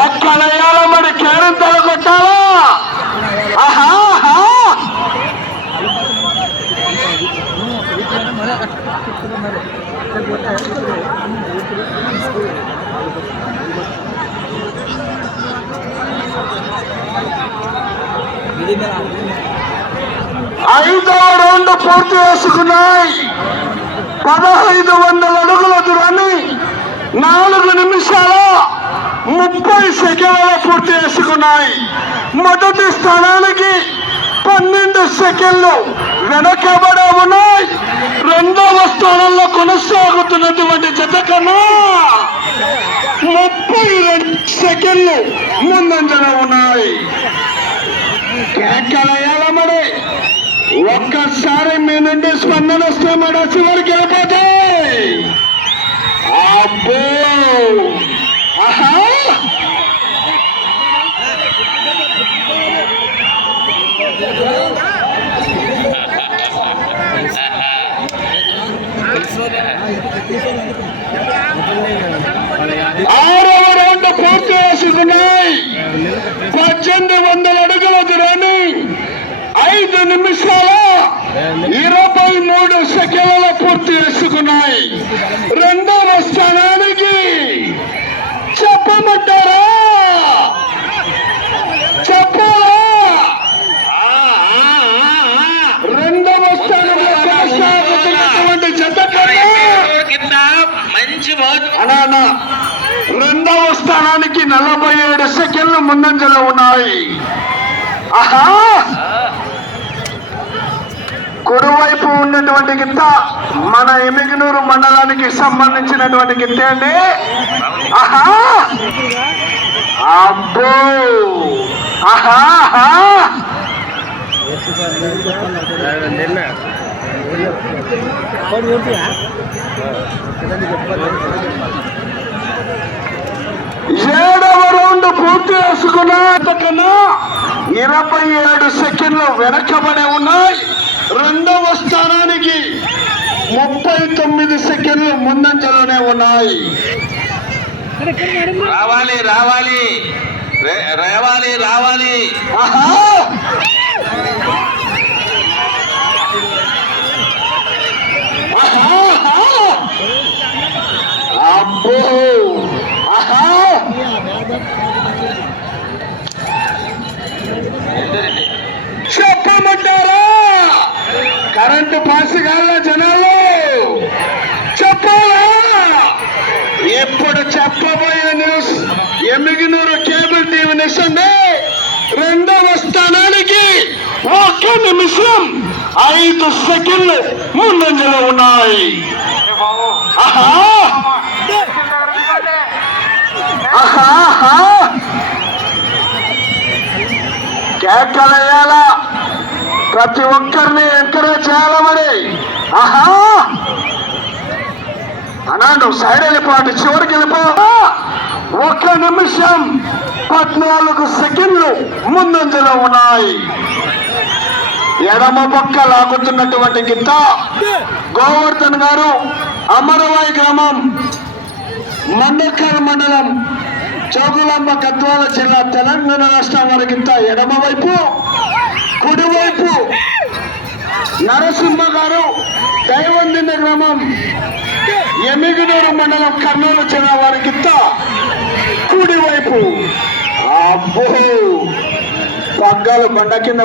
ఎక్కడయ్యాలో మరి కేరంతలు కొట్టాలా? ఆహా, ఐదవ రౌండ్ పూర్తి చేసుకున్నాయి. 1500 అడుగుల దూరాన్ని 4 నిమిషాల 30 సెకండ్ల పూర్తి చేసుకున్నాయి. మొదటి స్థానానికి 12 సెకండ్లు వెనకబడి ఉన్నాయి. రెండవ స్థానంలో కొనసాగుతున్నటువంటి జత కన్నా 32 సెకండ్లు ముందంజలో ఉన్నాయి. కేకలయ్యాల మరి ఒక్కసారి మీ నుండి స్పందన వస్తే మరి చివరికి వెళ్ళిపోతాయి. అబ్బో, ఆహా, ఆరవ రౌండ్ పూర్తి చేసుకున్నాయి. 1800 అడుగుల దూరాన్ని 5 నిమిషాల 23 సెకండ్ల పూర్తి చేసుకున్నాయి. రెండవ స్థానానికి చెప్పమంటారా? చెప్పాలా? రెండవ స్థానంలో కొనసాగుతున్నటువంటి జత అనా రెండవ స్థానానికి 47 సెకండ్లు ముందంజలో ఉన్నాయి. ఆహా, కుడివైపు ఉన్నటువంటి గిత్త మన ఎమిగనూరు మండలానికి సంబంధించినటువంటి గిత్తే అండి. ఆహా, అబ్బో, ఆహా, ఏడవ రౌండ్ పూర్తి చేసుకున్న కన్నా 27 సెకండ్లు వెనకబడి ఉన్నాయి. రెండవ స్థానానికి 39 సెకండ్లు ముందంజలోనే ఉన్నాయి. రావాలి రావాలి రావాలి రావాలి. ఆహా, అబ్బో, ఆహా, చెప్పమంటారా? కరెంటు పాస్ కాల జనాలు చెప్పాలా? ఎప్పుడు చెప్పబోయే news Yemmiganur cable TV news అండి. రెండవ స్థానానికి 1 నిమిషం 5 సెకండ్లు ముందంజలో ఉన్నాయి. ఆహా, ఆహా, కేకలేయాలా? ప్రతి ఒక్కరిని ఎంకరేజ్ చేయాల మరి. ఆహా, అన్నా నువ్వు సైడ్ వెళ్ళిపోటు, చివరికి వెళ్ళిపో. 1 నిమిషం 14 సెకండ్లు ముందంజలో ఉన్నాయి. ఎడమ పక్క లాగుతున్నటువంటి గిత్త గోవర్ధన్ గారు, అమరవాయి గ్రామం, మండకల్ మండలం, చౌగులాంబ, గద్వాల జిల్లా, తెలంగాణ రాష్ట్రం వారి గిత్త ఎడమ వైపు. కుడివైపు నరసింహ గారు, దైవందిన గ్రామం, ఎమిగనూరు మండలం, కర్నూలు జిల్లా వారి గిత్త కుడివైపు. అబ్బో, పగ్గాలు బండ కింద